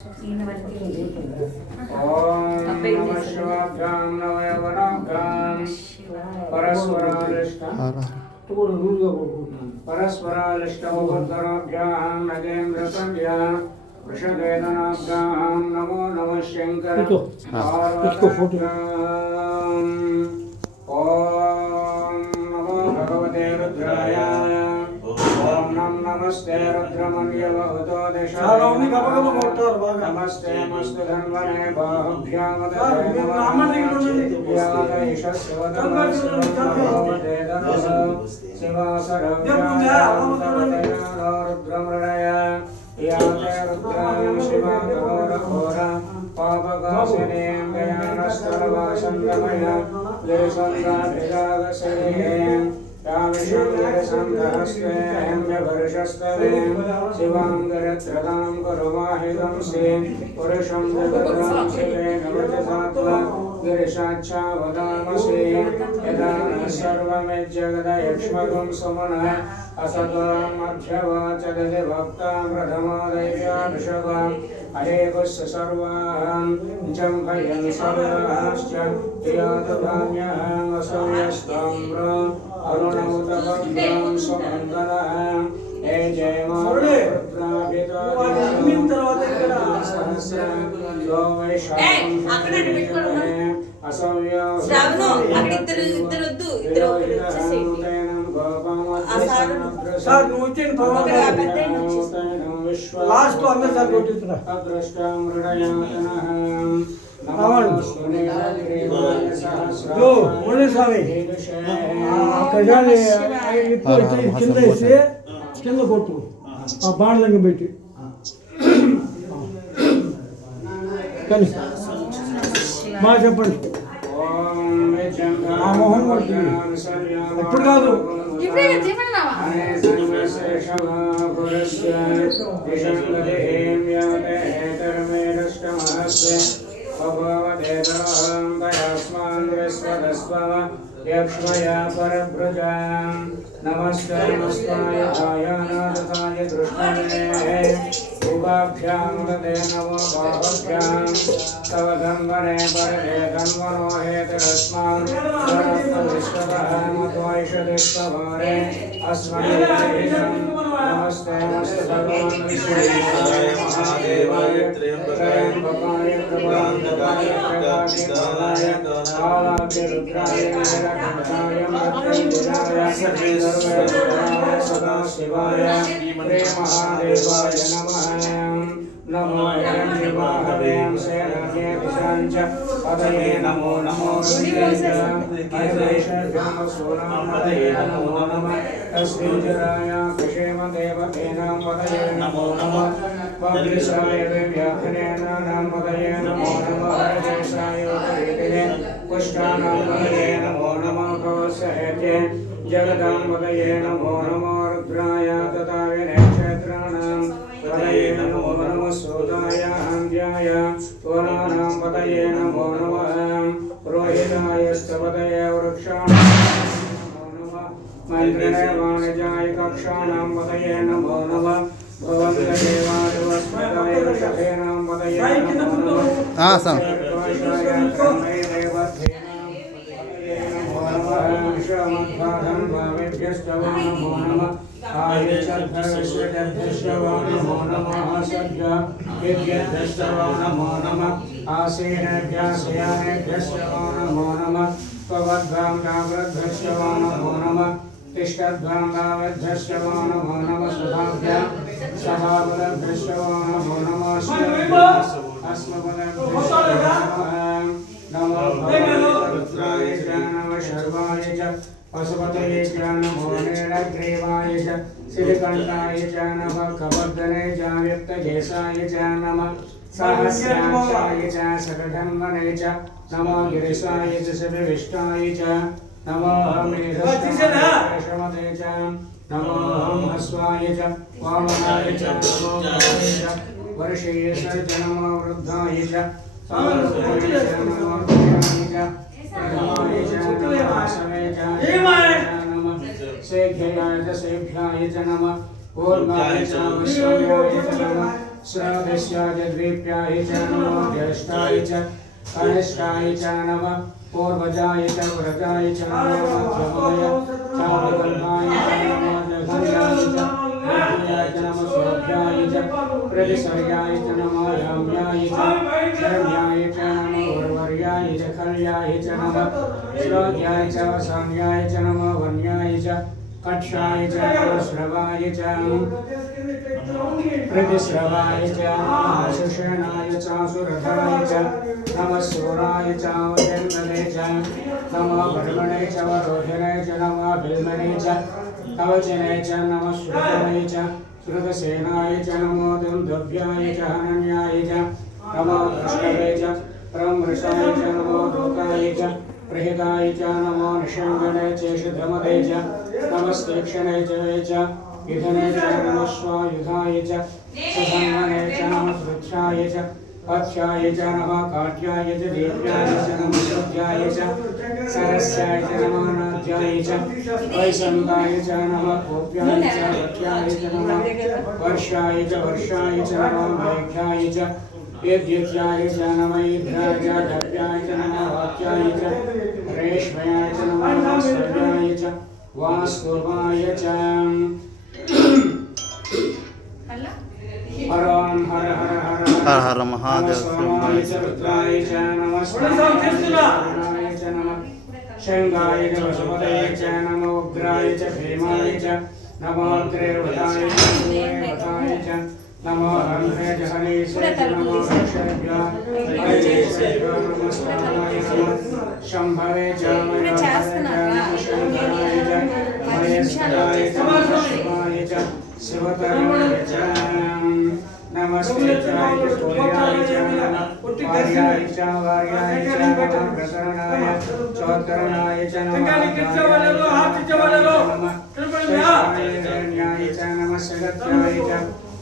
ओम नमः शिवाभ्यां नवयवनाभ्यां परस्परालिष्टमुपद्धराभ्यां नगेन्द्रतव्या वृषभेदनाभ्यां नमो नमः शंकर ओम नमो भगवते रुद्राय नमस्ते रुद्रमन्यवहुतो नमस्ते मस्तु धन्वने बाहुभ्यां रुद्रमृणय याते रुद्रां शिवाघोरा पापकाशिनीं गयानस्तरवासन्तमय गिरिसङ्गाभिरागसरीं शिवांगरत्रदां कुरुमाहितं श्रीं पुरुषं जगदां शिवेन वचसात्वा गिरिशाच्छावदामसि यदा न सर्वमिज्जगदयक्ष्मगं सुमनः असतां मध्यवाचदति भक्तां प्रथमादैव्याभिषवाम् अहेकुस्य सर्वां जम्भयन् सर्वाश्च प्रियातभाम्यहं वसव्यस्ताम्र अरुणमुतभद्रां स्वमङ्गलम् हे जय కింద కొట్టు ఆ బాండ్లంగా పెట్టి కానీ బాగా చెప్పండి ఆ మొహం కొడుతుంది ఎప్పుడు కాదు यक्ष्मया परभ्रजां नमस्ते नमस्ताय आयानादताय दृष्टये उभाभ्यां ददे नमो बाहुभ्यां तव धन्वने परदे धन्वनो हेतरस्मान् सरत्तविष्टवः मत्वैषदिष्टवारे अस्मदे नमस्ते नमस्ते भगवान् विष्णुदेवाय महादेवाय त्र्यम्बकाय प्रभावकाय प्रकाशिकाय कालाग्निरुद्राय नीलकण्ठाय मृत्युञ्जयाय सर्वेश्वराय सदाशिवाय श्री महादेवाय नमः नमो हिरण्यवाहवें सेनान्येभिषाञ्च पदये नमो नमो पदये नमो नमः तस्मिञ्जराय क्षेमदेवतेनां पदये नमो नमः वग्रिसाय व्याघ्नेनां पदये नमो नमः हरदेशाय उपरीतिने पुष्टानां पदये नमो नमः कौशहेत्ये जगदां पदये नमो नमो रुद्राय तथा विनक्षत्राणां पदये नमो नमः सूताय अन्ध्याय वनानां पदये नमो नमः रोहिताय स्तपदये वृक्षाणां नमो नमः मन्त्रिणे वाणिजाय कक्षाणां पदये नमो नमः भवन्तदेवादिवस्मदाय ऋषभेनां पदये नमो नमः श्यामद्भागं भावेभ्यश्च नमो नमः आयुष्यभ्यश्च नमो नमः सद्यभ्यश्च नमो नमः आसीनेभ्यश्च नमो नमः त्वद्भ्यां नावृद्धश्च नमो नमः तिष्ठद्भ्यां नावृद्धश्च नमो नमः सुधाभ्यां सभाबलभ्यश्च नमो नमः अस्मभ्यश्च नमो भगवते च नमः शर्वाय च पशुपतये च नमो नीलग्रीवाय च श्रीकण्ठाय च नमः कवर्धने च व्यक्तकेशाय च नमः सहस्राक्षाय च सकधन्वने च नमो गिरिशाय च शिवविष्टाय च नमो मेधश्चमते च नमो हस्वाय च वामनाय च नमो वर्षीय च नमो वृद्धाय च सेभ्याय च नमः पूर्वाय च विश्वम्याय च नमः श्राद्धस्याय द्वीप्याय च नमो ज्येष्ठाय च कनिष्ठाय च नमः पूर्वजाय च व्रजाय च नमो मध्यमाय चारुकल्पाय च नमो जघन्याय च विद्याय च नमो स्वाध्याय च प्रतिसर्याय च नमो राम्याय च शरण्याय च नमो उर्वर्याय च खल्याय च नमः श्राद्धाय च वसान्याय च नमो वन्याय च कक्षाय च नमो श्रवाय च प्रतिश्रवाय च नमः सुषेणाय च सुरथाय च नमः सूराय च वजन्मने च नमः वर्मणे च वरोधिने च नमः बिल्मने च कवचने च नमः श्रुताय च श्रुतसेनाय च नमो दुन्दुभ्याय च हनन्याय च नमो दृष्टवे च प्रमृषाय च नमो दूताय च प्रहिताय च नमो निषङ्गणे च शुद्धमते च नमस्तीक्षणे च युधने च नमः स्वायुधाय च सुधन्वने च नमः वृक्षाय च पथ्याय च नमः काट्याय च देव्याय च नमः शुद्ध्याय च सरस्याय च नमः नाद्याय च वैशन्ताय च नमः कोप्याय च वट्याय च नमः वर्षाय च नमः मेघ्याय च वेद्युत्याय च नमः इन्द्राय च दव्याय च नमः वाक्याय च रेश्मयाय च नमः वास्तव्याय च वास्तुवाय च हर हर हर हर हर महादेव सोमाय च रुद्राय च नमः स्वाहाय च नमः शंगाय च वसुपतये च नमो उग्राय च भीमाय च नमो अग्रेवताय च भूमेवताय च नमो हंसे च हरीशे च नमो हर्षेभ्यो नमस्काराय च शंभवे च शंभराय च महेश्वराय च शिवाय च शिवतराय च नमस्ते चाय च सूर्याय च वार्याय च नमः प्रसरणाय चौतरणाय च नमः हिरण्याय च नमः सगत्याय च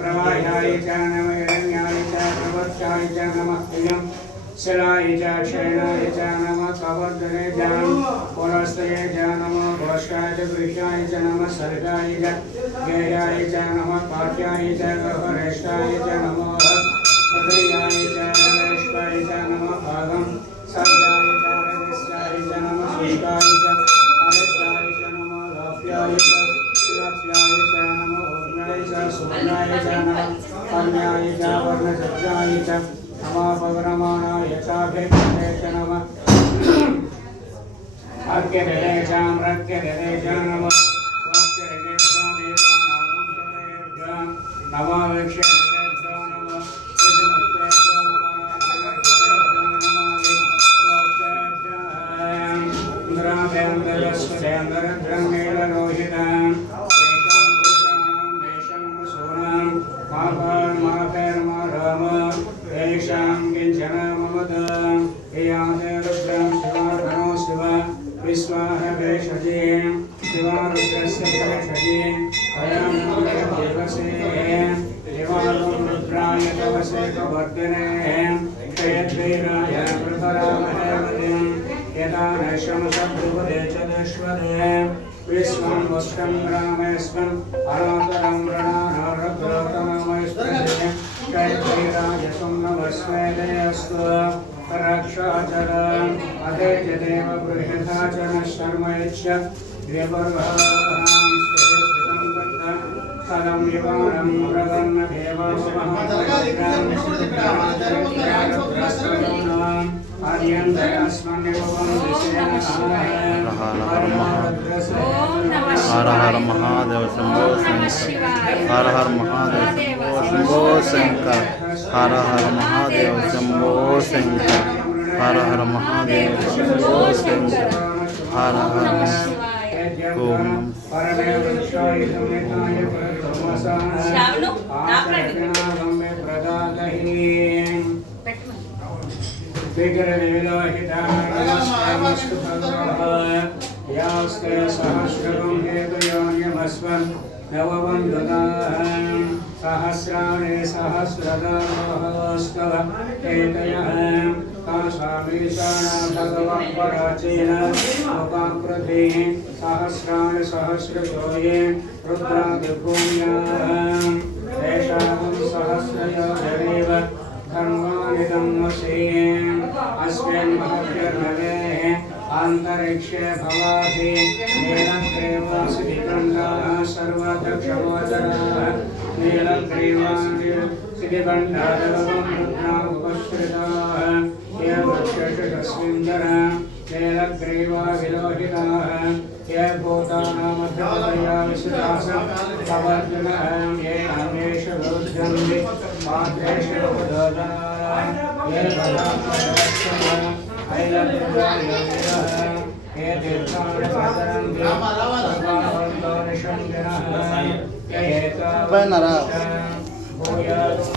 प्रवाह्याय च नमः हिरण्याय च प्रवत्याय च नमः प्रियं शिलाय च क्षयणाय च नमः कवर्धने च पुनस्तये च नमः घोषाय च गृह्याय च नमः सर्गाय च गेयाय च नमः काट्याय च गहरेष्ठाय च नमः हृदयाय च नरेश्वाय च नमः भागं सर्गाय च रजस्याय च नमः शुष्काय च अनित्याय च नमः लाभ्याय च लभ्याय च नमः ऊर्णाय च सूर्णाय च नमः कन्याय च वर्णसज्जाय च नमः पवनमानाय चाभिर्मते च नमः अर्घ्यदले च मृग्यदले च नमः वाक्यदलेभ्यो देवानागं सुरेभ्यो नमः विक्ष्यदलेभ्यो नमः विष्णुमत्तेभ्यो नमः अनर्थेभ्यो नमः वाक्येभ्यो इन्द्राभेन्द्रस्वदेन्द्रद्रं नीललोहितां तेषां पुरुषाणां देशं वसूनां माभर्माभैर्माराम तेषां किञ्चन ममद याते रुद्रं शिवार्पणो शिव विश्वाह भेषजे शिवा रुद्रस्य भेषजे अयं देवसे शिवारुं रुद्राय तवसे कवर्धने क्षयद्वीराय प्रभरामहे वदें यदा नशं सद्रुवदे च दश्वदे विश्वं वस्त्रं रामेस्वं अनातरं रणानारद्रोतममस्पृशे क्षयद्वीराय त्वं नमस्वेदयस्तु रक्षाचरम् अधेजदेव बृहथा च नः शर्म यच्च द्व्यपर्वहां स्थितं दत्तं फलं युवानं प्रवन्न देवामहां अर्यन्तरस्मन्निवं हर हर महादेव शंभो शंकर हर हर महादेव शंभो शंकर हर हर महादेव शंभो शंकर हर हर महादेव शंभो शंकर हर हर ओम यास्ते सहस्रं हेतुयोन्यमस्वन् नववन्दतां सहस्राणि सहस्रदास्तव हेतयः तासामीशाना भगवत्पराचीन उपाकृतिः सहस्राणि सहस्रशोये रुद्रादिभूम्यां तेषां सहस्रयोजनेव धर्मानिदं वसेम् अस्मिन् महत्यर्भवेः अन्तरिक्षे भवाति नीलग्रीवासि विकण्ठाः सर्वदक्षगोचराः नीलग्रीवासिदिगण्ठादेवं रुद्रा उपश्रिताः ये वृक्षेषु तस्मिन्दरा नीलग्रीवा विलोहिताः ये भूतानामध्यपदया विसुतासं प्रवर्तिनः ये अन्येषु विरुध्यन्ति पात्रेषु उपदोदाः ये भदामदर्शनः ऐलभ्यः ये तीर्थानि प्रचरन्ति सर्वावर्तो निषङ्गिनः ये एतावत् भूयात्